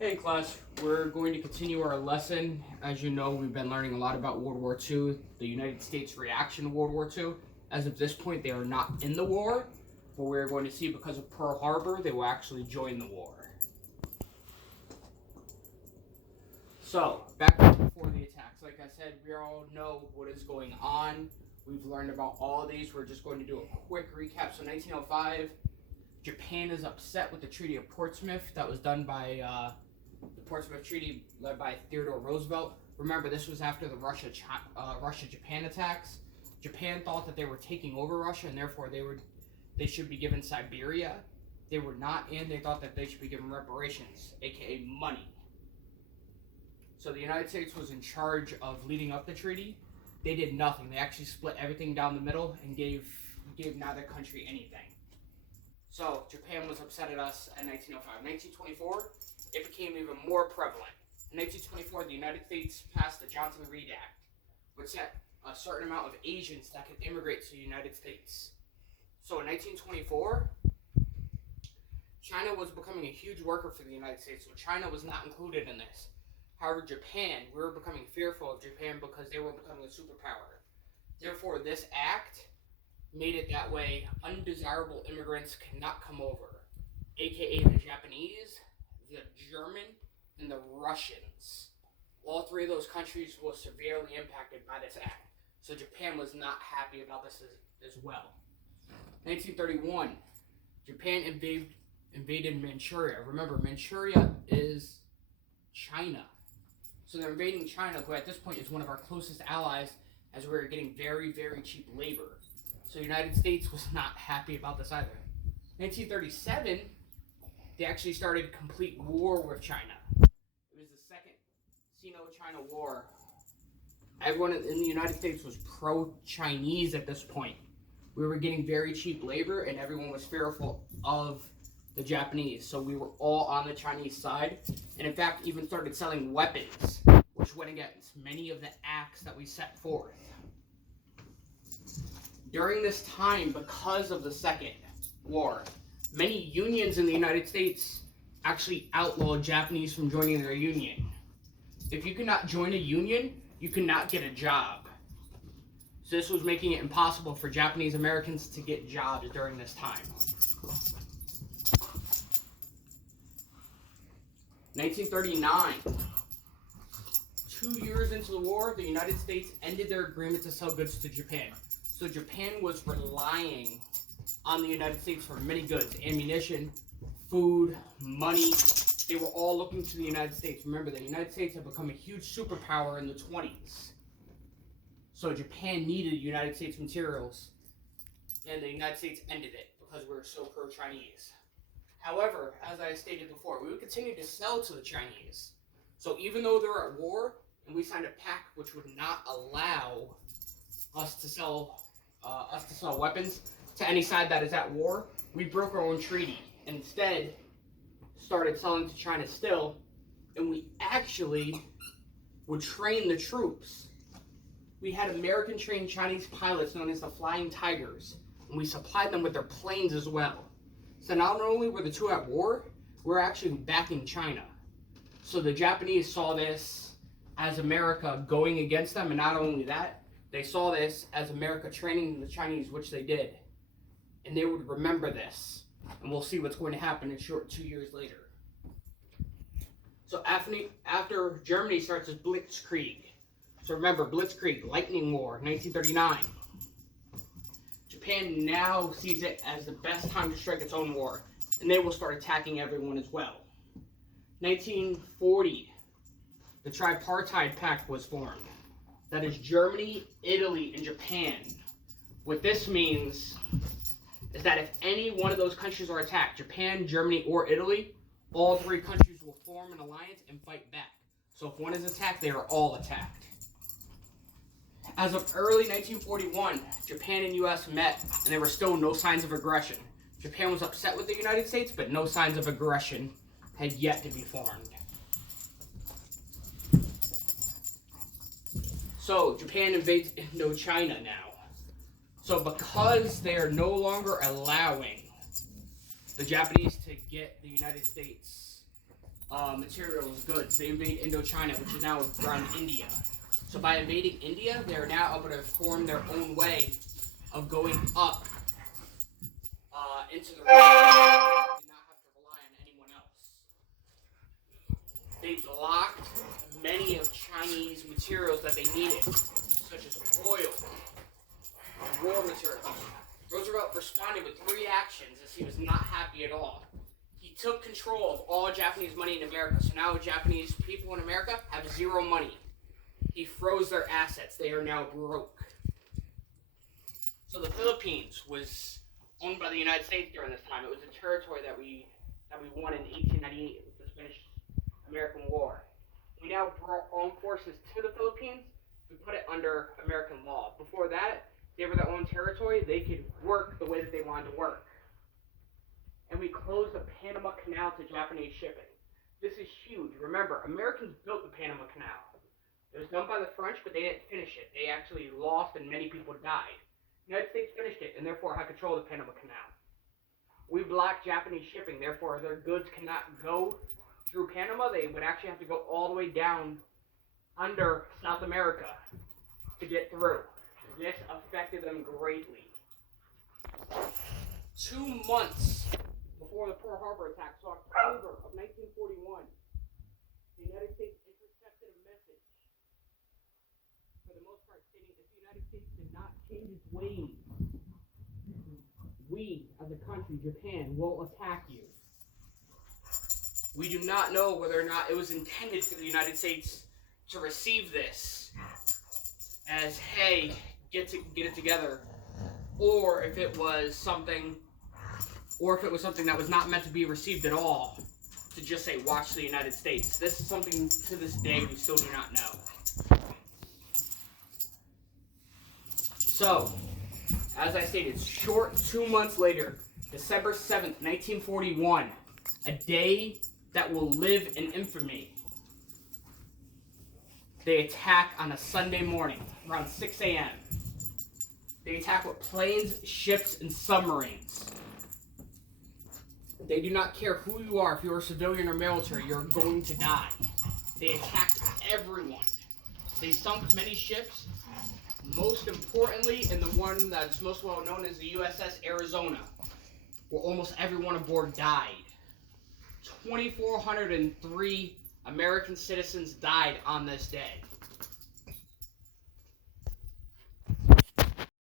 Hey class, we're going to continue our lesson. As you know, we've been learning a lot about World War II, the United States reaction to World War II. As of this point, they are not in the war, but we're going to see because of Pearl Harbor, they will actually join the war. So, back before the attacks, like I said, we all know what is going on. We've learned about all these. We're just going to do a quick recap. So 1905, Japan is upset with the Treaty of Portsmouth that was done by the Portsmouth Treaty led by Theodore Roosevelt. Remember, this was after the Russia-Japan attacks. Japan thought that they were taking over Russia, and therefore they should be given Siberia. They were not, and they thought that they should be given reparations, aka money. So the United States was in charge of leading up the treaty. They did nothing. They actually split everything down the middle and gave neither country anything. So Japan was upset at us in 1905. 1924, it became even more prevalent. In 1924, the United States passed the Johnson-Reed Act, which set a certain amount of Asians that could immigrate to the United States. So in 1924, China was becoming a huge worker for the United States, so China was not included in this. However, Japan, we were becoming fearful of Japan because they were becoming a superpower. Therefore, this act made it that way undesirable immigrants cannot come over, aka the Japanese, the German, and the Russians. All three of those countries were severely impacted by this act. So Japan was not happy about this as well. 1931, Japan invaded Manchuria. Remember, Manchuria is China. So they're invading China, who at this point is one of our closest allies, as we were getting very, very cheap labor. So the United States was not happy about this either. 1937, they actually started complete war with China. It was the second Sino-China War. Everyone in the United States was pro-Chinese at this point. We were getting very cheap labor, and everyone was fearful of the Japanese. So we were all on the Chinese side, and in fact even started selling weapons, which went against many of the acts that we set forth. During this time, because of the Second War, many unions in the United States actually outlawed Japanese from joining their union. If you could not join a union, you could not get a job. So this was making it impossible for Japanese Americans to get jobs during this time. 1939. 2 years into the war, the United States ended their agreement to sell goods to Japan. So Japan was relying on the United States for many goods, ammunition, food, money. They were all looking to the United States. Remember, the United States had become a huge superpower in the 20s. So Japan needed United States materials, and the United States ended it because we were so pro-Chinese. However, as I stated before, we would continue to sell to the Chinese. So even though they're at war, and we signed a pact which would not allow us to sell weapons to any side that is at war, we broke our own treaty and instead started selling to China still, and we actually would train the troops. We had American-trained Chinese pilots known as the Flying Tigers, and we supplied them with their planes as well. So not only were the two at war, we're actually backing China. So the Japanese saw this as America going against them, and not only that, they saw this as America training the Chinese, which they did. And they would remember this, and we'll see what's going to happen in short 2 years later. So after Germany starts its Blitzkrieg, so remember, Blitzkrieg, Lightning War, 1939. Japan now sees it as the best time to strike its own war, and they will start attacking everyone as well. 1940, the Tripartite Pact was formed. That is Germany, Italy, and Japan. What this means is that if any one of those countries are attacked, Japan, Germany, or Italy, all three countries will form an alliance and fight back. So if one is attacked, they are all attacked. As of early 1941, Japan and U.S. met, and there were still no signs of aggression. Japan was upset with the United States, but no signs of aggression had yet to be formed. So Japan invades Indochina now. So because they are no longer allowing the Japanese to get the United States materials, goods. They invade Indochina, which is now around India. So by invading India, they are now able to form their own way of going up into the region and not have to rely on anyone else. They blocked many of Chinese materials that they needed, such as oil and war materials. Roosevelt responded with 3 actions as he was not happy at all. He took control of all Japanese money in America, so now Japanese people in America have 0 money. He froze their assets. They are now broke. So the Philippines was owned by the United States during this time. It was a territory that we won in 1898 with the Spanish-American War. We now brought armed forces to the Philippines and put it under American law. Before that, they were their own territory. They could work the way that they wanted to work. And we closed the Panama Canal to Japanese shipping. This is huge. Remember, Americans built the Panama Canal. It was done by the French, but they didn't finish it. They actually lost and many people died. The United States finished it and therefore had control of the Panama Canal. We blocked Japanese shipping, therefore their goods cannot go through Panama. They would actually have to go all the way down under South America to get through. This affected them greatly. 2 months before the Pearl Harbor attack, so October of 1941, the United States intercepted a message, for the most part stating that the United States did not change its ways, we, as a country, Japan, will attack you. We do not know whether or not it was intended for the United States to receive this as, hey, get it together, or if it was something that was not meant to be received at all, to just say, watch the United States. This is something to this day we still do not know. So, as I stated, short 2 months later, December 7th, 1941, a day that will live in infamy. They attack on a Sunday morning, around 6 a.m. They attack with planes, ships, and submarines. They do not care who you are, if you're a civilian or military, you're going to die. They attacked everyone. They sunk many ships, most importantly, in the one that's most well known as the USS Arizona, where almost everyone aboard died. 2,403 American citizens died on this day.